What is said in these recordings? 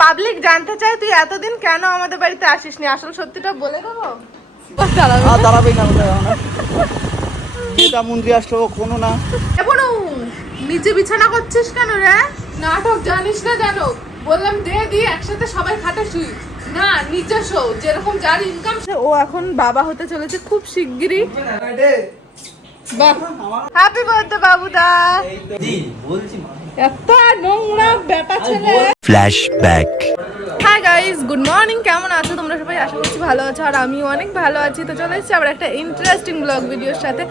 Public জানতে চায় তুই এতদিন কেন আমাদের বাড়িতে আসিস নি আসল সত্যিটা বলে দেবো? দাঁড়াবেই না মন্দির আসলো কোনো না। এখনও নিচে বিছানা করছিস কেন রে? নাটক জানিস না জানো বললাম দে দি একসাথে সবাই খাটে শুই। না নিচে শো যেরকম যার ইনকাম ও এখন বাবা হতে চলেছে খুব শিগগিরই। হ্যাপি বার্থডে বাবুদা। এত নোংরা ব্যাপার ছেলে। ফ্ল্যাশব্যাক হ্যাঁ গাইস গুড মর্নিং কেমন আছো? তোমরা সবাই আশা করছি ভালো আছো আর আমিও অনেক ভালো আছি। তো চলে এসেছি আবার একটা ইন্টারেস্টিং ব্লগ ভিডিওর সাথে।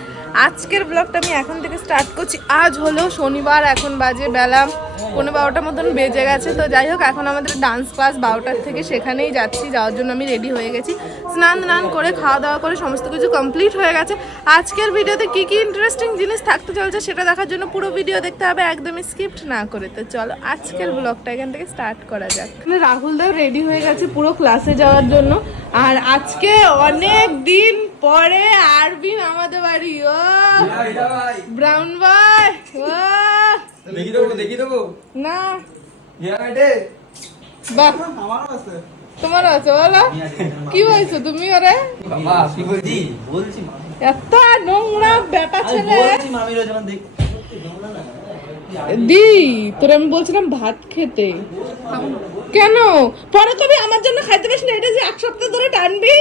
আজকের ব্লগটা আমি এখন থেকে স্টার্ট করছি। আজ হলো শনিবার এখন বাজে বেলা। পনেরো বারোটার মতন বেজে গেছে। তো যাই হোক এখন আমাদের ডান্স ক্লাস বারোটার থেকে সেখানেই যাচ্ছি যাওয়ার জন্য আমি রেডি হয়ে গেছি। স্নান দান করে খাওয়া দাওয়া করে সমস্ত কিছু কমপ্লিট হয়ে গেছে। আজকের ভিডিওতে কি কি ইন্টারেস্টিং জিনিস থাকতে চলছে সেটা দেখার জন্য পুরো ভিডিও দেখতে হবে একদমই স্কিপ্ট না করে। তো চলো আজকের ব্লগটা এখান থেকে স্টার্ট করা যাক। রাহুল দাও রেডি হয়ে গেছে পুরো ক্লাসে যাওয়ার জন্য। আর আজকে অনেক দিন পরে আরবিন আমাদের বাড়ি ও। ব্রাউন বয় ও। দেখি দেবো দেখি দেবো। না। বাহ আমারও আছে। তোমার আছে বলো। কি বলছো তুমি ওরে? এত নোংরা বেটা ছেলে। দি তোর আমি বলছিলাম ভাত খেতে। কেন? পরে কবি আমার জন্য খাইতে পারিস না এটা যে এক সপ্তাহ ধরে টানবি।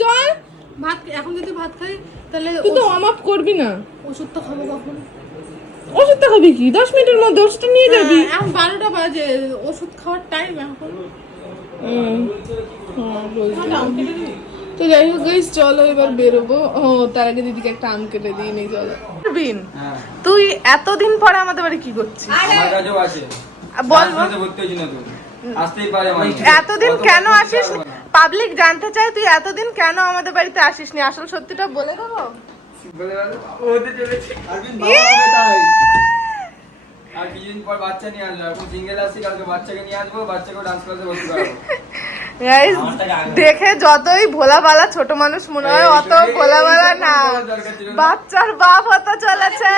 চল। ভাত এখন যদি ভাত খাই তাহলে তুই তো অমাপ করবি না। ওষুধ তো খাব কখন? ওষুধটা খাবি কি? দশ মিনিটের মধ্যে ওষুধটা নিয়ে যাবি। হ্যাঁ, এখন বারোটা বাজে ওষুধ খাওয়ার টাইম এখন। হুম। হ্যাঁ। তো যাই হোক গাইস চলো এবার বেরোবো। ও তার আগে দিদিকে একটা আম কেটে দিয়ে নেই চলো। বিন হ্যাঁ। তুই এতদিন পরে আমাদের বাড়ি কি করছিস? আমার কাছেও আছে। বল বল। ডান্স ভর্তি হয়েছি না তুই আসতেই পারে আমার এতদিন কেন আসিস? পাবলিক জানতে চায় তুই এতদিন কেন আমাদের বাড়িতে আসিস নি আসল সত্যিটা বলে দেবো? দেখে যতই ভোলাবালা ছোট মানুষ মনে হয়, অত ভোলাবালা না। বাচ্চার বাপ হতে চলেছে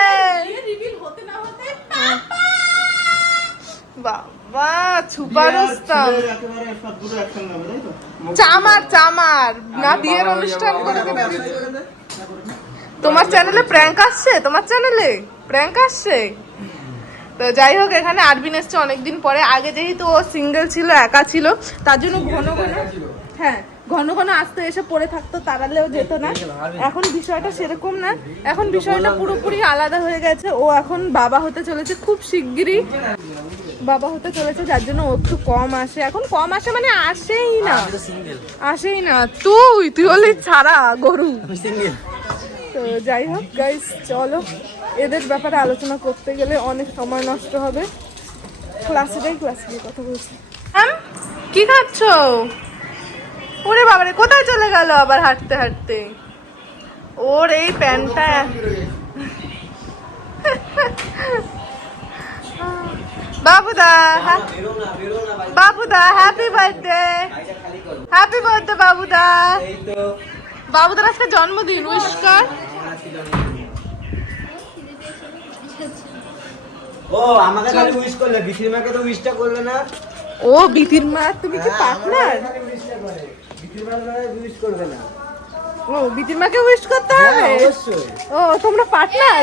চামার চামার না, বিয়ের অনুষ্ঠান করে দিবি। হয়ে। তোমার চ্যানেলে প্র্যাঙ্ক আসছে? তোমার চ্যানেলে প্র্যাঙ্ক আসছে? তো যাই হোক এখানে আরবিন এসছে অনেকদিন পরে। আগে যেহেতু ও সিঙ্গেল ছিল একা ছিল তার জন্য ঘন ঘন হ্যাঁ ঘন ঘন আসতে এসে পড়ে থাকতো তাড়ালেও যেত না। এখন বিষয়টা সেরকম না। এখন বিষয়টা পুরোপুরি আলাদা হয়ে গেছে। ও এখন বাবা হতে চলেছে খুব শিগগিরই। বাবা হতে চলেছে যার জন্য ও একটু কম আসে। এখন কম আসে মানে আসেই না। আসেই না। তুই তুই হলি ছাড়া গরু। তো যাই হোক গাইস চলো। এদের ব্যাপারে আলোচনা করতে গেলে অনেক সময় নষ্ট হবে। ক্লাসে যাই ক্লাসে গিয়ে কথা বলছি। আম, কি খাচ্ছ? ওরে বাবারে কোথায় চলে গেল আবার হাঁটতে হাঁটতে? ওর এই প্যান্টটা। বাবুদা হ্যাঁ বাবুদা হ্যাপি বার্থডে হ্যাপি বার্থডে বাবুদা। বাবুদার আজকে জন্মদিন উইশ কর ও আমাকে খালি উইশ করলে বিথির মাকে তো উইশটা করলে না? ও বিতির মা তুমি কি পার্টনার বিথির মাকে উইশ করবে না। ও বিতির মাকে উইশ করতে হ্যাঁ হবে? ও তোমরা পার্টনার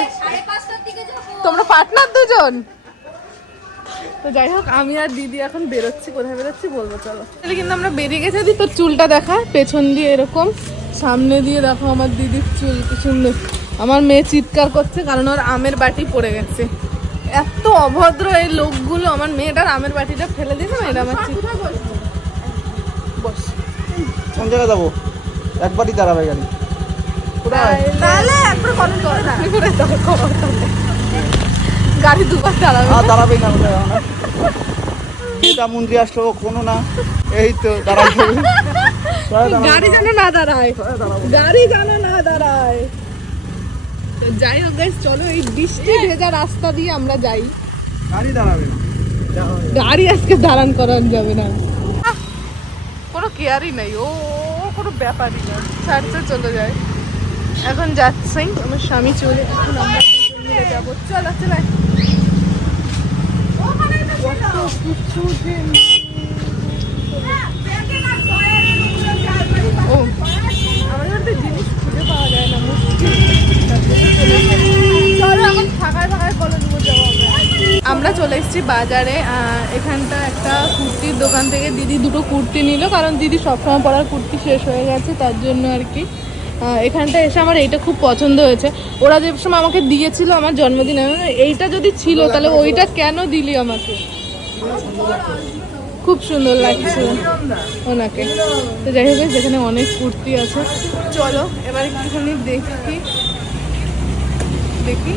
তোমরা পার্টনার দুজন? তো যাই হোক আমি আর দিদি এখন বেরোচ্ছি কোথায় বেরোচ্ছি বলব চলো। তাহলে কিন্তু আমরা বেরিয়ে গেছি তোর চুলটা দেখা পেছন দিয়ে এরকম। সামনে দিয়ে দেখো আমার দিদির চুল কি সুন্দর। আমার মেয়ে চিৎকার করছে কারণ ওর আমের বাটি পড়ে গেছে। এত অভদ্র এই লোকগুলো আমার মেয়েটার আমের বাটিটা ফেলে দিয়েছে না এটা আমার বস। কোন জায়গায় যাব? একবারই দাঁড়াবে গাড়ি। না গাড়ি দুবার আসলো কোনো না। এই তো দাঁড়াবে। গাড়ি যেন না দাঁড়ায়। গাড়ি যেন না দাঁড়ায়। তো যাই হোক গাইস চলো এই বৃষ্টি ভেজা রাস্তা দিয়ে আমরা যাই। গাড়ি দাঁড়াবে না। গাড়ি আজকে দাঁড়ান করান যাবে না। কোনো কেয়ারই নাই। ও কোনো ব্যাপারই না। ছাড়তে চলে যায়। এখন যাচ্ছি। আমার স্বামী চলে এখন আমরা মিলে যাব। চলো চলো ও। জিনিস খুঁজে পাওয়া যায় না এখন ফাঁকায় ফাঁকায় আমরা। চলে এসেছি বাজারে এখানটা একটা কুর্তির দোকান থেকে দিদি দুটো কুর্তি নিল, কারণ দিদি সবসময় পরার কুর্তি শেষ হয়ে গেছে, তার জন্য আর কি। এখানটা এসে আমার এইটা খুব পছন্দ হয়েছে। ওরা যে সময় আমাকে দিয়েছিল আমার জন্মদিনে এইটা যদি ছিল, তাহলে ওইটা কেন দিলি আমাকে? খুব সুন্দর লাগছে ওনাকে। তো যাই হোক, যেখানে অনেক কুর্তি আছে। চলো, এবার একটুখানি দেখি দেখি।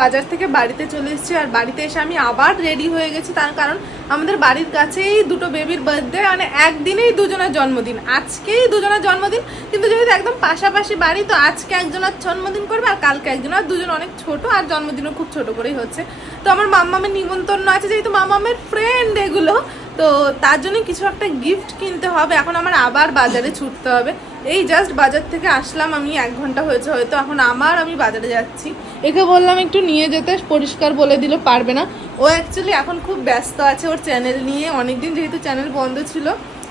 বাজার থেকে বাড়িতে চলে এসেছি আর বাড়িতে এসে আমি আবার রেডি হয়ে গেছি তার কারণ আমাদের বাড়ির কাছেই দুটো বেবির বার্থডে মানে একদিনেই দুজনের জন্মদিন। আজকেই দুজনের জন্মদিন কিন্তু যেহেতু একদম পাশাপাশি বাড়ি তো আজকে একজনের জন্মদিন করবে আর কালকে একজন আর দুজন অনেক ছোট আর জন্মদিনও খুব ছোট করেই হচ্ছে। তো আমার মাম্মামের নিমন্ত্রণ আছে যেহেতু মাম্মামের ফ্রেন্ড এগুলো তো তার জন্য কিছু একটা গিফট কিনতে হবে। এখন আমার আবার বাজারে ছুটতে হবে। এই জাস্ট বাজার থেকে আসলাম, আমি এক ঘণ্টা হয়েছে হয়তো, এখন আমার আমি বাজারে যাচ্ছি। একে বললাম, একটু নিয়ে যেতে, পরিষ্কার বলে দিল, পারবে না। ও অ্যাকচুয়ালি এখন খুব ব্যস্ত আছে ওর চ্যানেল নিয়ে, অনেকদিন যেহেতু চ্যানেল বন্ধ ছিল।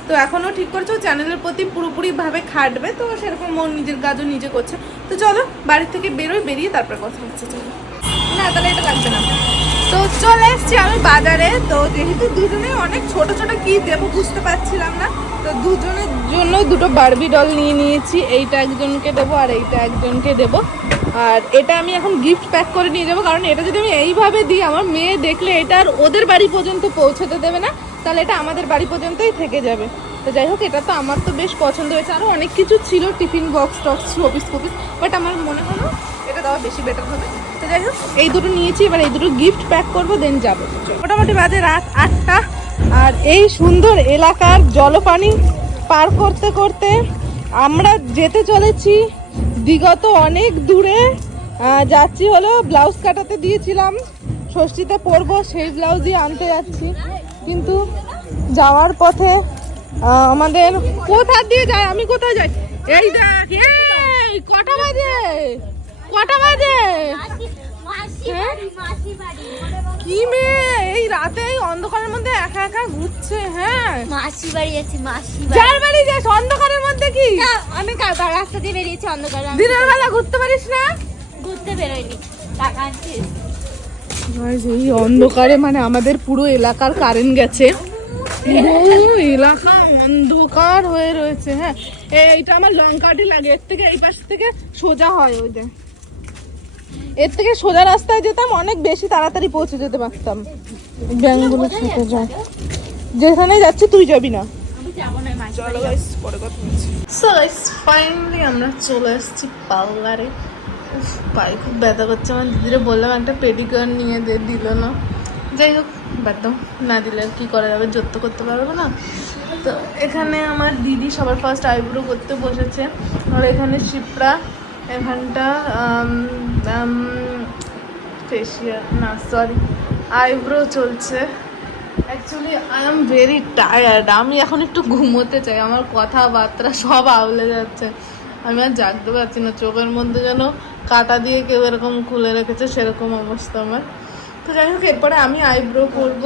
তো এখনও ঠিক করছে, ও চ্যানেলের প্রতি পুরোপুরিভাবে খাটবে, তো সেরকম ওর নিজের কাজও নিজে করছে। তো চলো, বাড়ি থেকে বেরোই, বেরিয়ে তারপরে কথা হচ্ছে, চলো। না, তাহলে এটা লাগবে না। তো চলে এসছি আমি বাজারে। তো যেহেতু দুজনে অনেক ছোট ছোট কি দেবো বুঝতে পারছিলাম না। তো দুজনের জন্য দুটো বারবি ডল নিয়ে নিয়েছি। এইটা একজনকে দেবো আর এইটা একজনকে দেবো। আর এটা আমি এখন গিফট প্যাক করে নিয়ে যাব, কারণ এটা যদি আমি এইভাবে দিই, আমার মেয়ে দেখলে এটা আর ওদের বাড়ি পর্যন্ত পৌঁছতে দেবে না, তাহলে এটা আমাদের বাড়ি পর্যন্তই থেকে যাবে। তো যাই হোক, এটা তো আমার তো বেশ পছন্দ হয়েছে। আরও অনেক কিছু ছিল, টিফিন বক্স, টক্স অফিস ফফিস বাট আমার মনে হলো এটা দেওয়া বেশি বেটার হবে। তো যাই হোক, এই দুটো নিয়েছি, এবার এই দুটো গিফট প্যাক করব দেন যাব। মোটামুটি বাজে রাত আটটা। আর এই সুন্দর এলাকার জলপানি পার করতে করতে আমরা যেতে চলেছি বিগত অনেক দূরে। যাচ্ছি হলো ব্লাউজ কাটাতে দিয়েছিলাম। ষষ্ঠীতে পরবো সেই ব্লাউজই আনতে যাচ্ছি। কিন্তু যাওয়ার পথে আমাদের কোথা দিয়ে যায়? আমি কোথায় যাই? এই দেখ এই কটা বাজে? কটা বাজে? হ্যাঁ? কি মেয়ে? এই রাতে এই অন্ধকারের মধ্যে একা একা ঘুরছে হ্যাঁ। মাসি বাড়ি আছে মাসি যার বাড়ি যাস অন্ধকারের মধ্যে কি? আমি রাস্তা দিয়ে বেরিয়েছি অন্ধকার। দিনের বেলা ঘুরতে পারিস না? ঘুরতে বেরোয়নি। টাকা আনছিস এই অন্ধকারে মানে আমাদের পুরো এলাকার কারেন্ট গেছে। এলাকা অন্ধকার হয়ে রয়েছে হ্যাঁ। এইটা আমার লঙ্কাটি লাগে এর থেকে এই পাশ থেকে সোজা হয় ওই এর থেকে সোজা রাস্তায় যেতাম, অনেক বেশি তাড়াতাড়ি পৌঁছে যেতে পারতাম। ব্যাংকগুলোর সাথে যা। যেখানে যাচ্ছি, তুই যাবি না। সো গাইস ফাইনালি আমরা চলে এসেছি পার্লারে। পায়ে খুব ব্যথা করছে। আমার দিদিরে বললাম, একটা পেডিকিউর নিয়ে দে, দিল না। যাই হোক দাও। না দিলে কি করা যাবে? যত্ন করতে পারব না। তো এখানে আমার দিদি সবার ফার্স্ট আইব্রো করতে বসেছে। আর এখানে শিপ্রা এখানটা ফেসিয়াল না সরি আইব্রো চলছে। Actually I am very tired আমি এখন একটু ঘুমোতে চাই। আমার কথাবার্তা সব আউলে যাচ্ছে। আমি আর জাগতে পারছি না। চোখের মধ্যে যেন কাটা দিয়ে কেউ এরকম খুলে রেখেছে, সেরকম অবস্থা আমার। তো যাই হোক, এরপরে আমি আইব্রো করব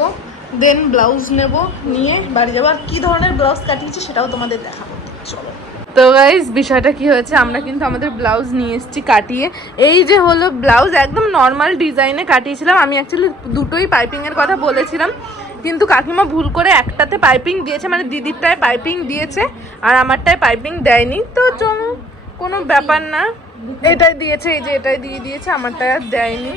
দেন ব্লাউজ নেব, নিয়ে বাড়ি যাব। আর কী ধরনের ব্লাউজ কাটিয়েছি সেটাও তোমাদের দেখাবো। চলো। তো গাইজ বিষয়টা কি হয়েছে? আমরা কিন্তু আমাদের ব্লাউজ নিয়ে এসেছি কাটিয়ে। এই যে হলো ব্লাউজ একদম নর্মাল ডিজাইনে কাটিয়েছিলাম। আমি অ্যাকচুয়ালি দুটোই পাইপিংয়ের কথা বলেছিলাম। কিন্তু কাকিমা ভুল করে একটাতে পাইপিং দিয়েছে মানে দিদিরটায় পাইপিং দিয়েছে, আর আমারটায় পাইপিং দেয়নি। তো চলো কোনো ব্যাপার না। এটাই দিয়েছে, এই যে এটাই দিয়ে দিয়েছে, আমারটায় আর দেয়নি।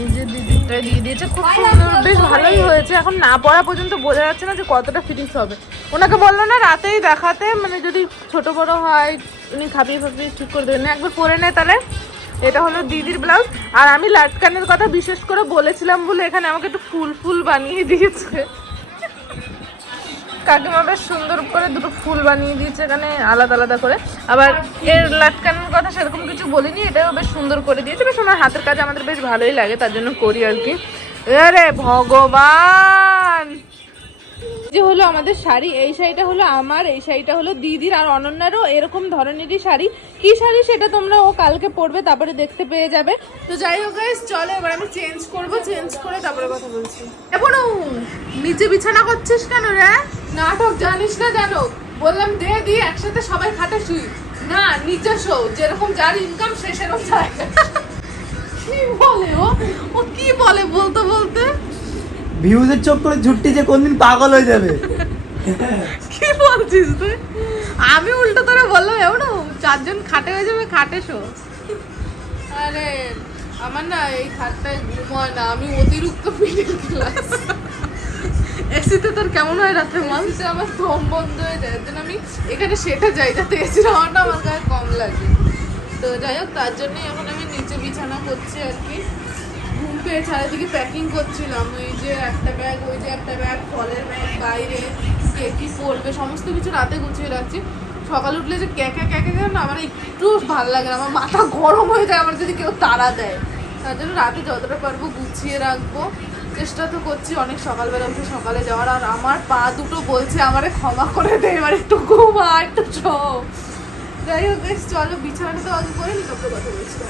এই যে দিদিরটায় দিয়ে দিয়েছে। খুব সুন্দর, বেশ ভালোই হয়েছে। এখন না পড়া পর্যন্ত বোঝা যাচ্ছে না যে কতটা ফিটিংস হবে। ওনাকে বলল না, রাতেই দেখাতে মানে যদি ছোট বড় হয়, উনি খাপিয়ে ফাপিয়ে ঠিক করে দেবেন। একবার পরে নেয় তাহলে। এটা হলো দিদির ব্লাউজ আর আমি লাটকানের কথা বিশেষ করে বলেছিলাম বলে এখানে আমাকে একটু ফুল ফুল বানিয়ে দিয়েছে। কাকিমা বেশ সুন্দর করে দুটো ফুল বানিয়ে দিয়েছে এখানে, আলাদা আলাদা করে। আবার এর লাটকানোর কথা সেরকম কিছু বলিনি, এটাও বেশ সুন্দর করে দিয়েছে। বেশ ওনার হাতের কাজ আমাদের বেশ ভালোই লাগে, তার জন্য করি আর কি। আরে ভগবান! যে হলো আমাদের শাড়ি, এই শাড়িটা হলো আমার, এই শাড়িটা হলো দিদির, আর অনন্যারও এরকম ধরনেরই শাড়ি। কি শাড়ি সেটা তোমরা ও কালকে পরবে তারপরে দেখতে পেয়ে যাবে। তো যাই হোক গাইস চলো এবার আমি চেঞ্জ করব চেঞ্জ করে তারপরে কথা বলছি। এখন নিচে বিছানা করছিস কেন রে? নাটক জানিস না জানো? বললাম দে দি একসাথে সবাই খাটে শুই। না নিচে শো যেরকম যার ইনকাম সে সেরকম কি বলে ও? ও কি বলে বলতে বলতে? ভিউজের চোখ করে ঝুট্টি যে কোনদিন পাগল হয়ে যাবে। কি বলছিস তুই? আমি উল্টো তোরে বললাম এমন চারজন খাটে হয়ে যাবে খাটে শো। আরে আমার না এই খাটটায় ঘুম হয় না আমি অতিরিক্ত মিডিল ক্লাস এসিতে তোর কেমন হয় রাত্রে মাসে আমার দম বন্ধ হয়ে যায় জন্য আমি এখানে সেটা যাই যাতে এসির হাওয়াটা আমার গায়ে কম লাগে। তো যাই হোক তার জন্যই এখন আমি নিচে বিছানা করছি আর কি। ঘুম পেয়ে চারিদিকে প্যাকিং করছিলাম ওই যে একটা ব্যাগ ওই যে একটা ব্যাগ ফলের ব্যাগ বাইরে কে কি পড়বে সমস্ত কিছু রাতে গুছিয়ে রাখছি। সকালে উঠলে যে ক্যাঁকা ক্যাঁকা কেন না আমার একটু ভালো লাগে না, আমার মাথা গরম হয়ে যায়, আমার যদি কেউ তাড়া দেয়। তার জন্য রাতে যতটা পারব গুছিয়ে রাখব। চেষ্টা তো করছি অনেক সকালবেলা উঠে সকালে যাওয়ার, আর আমার পা দুটো বলছে আমার ক্ষমা করে দে, এবার একটু ঘুমা, একটু যাই হোক চলো, বিছানাটা তো আগে করে নি কথা বলছি।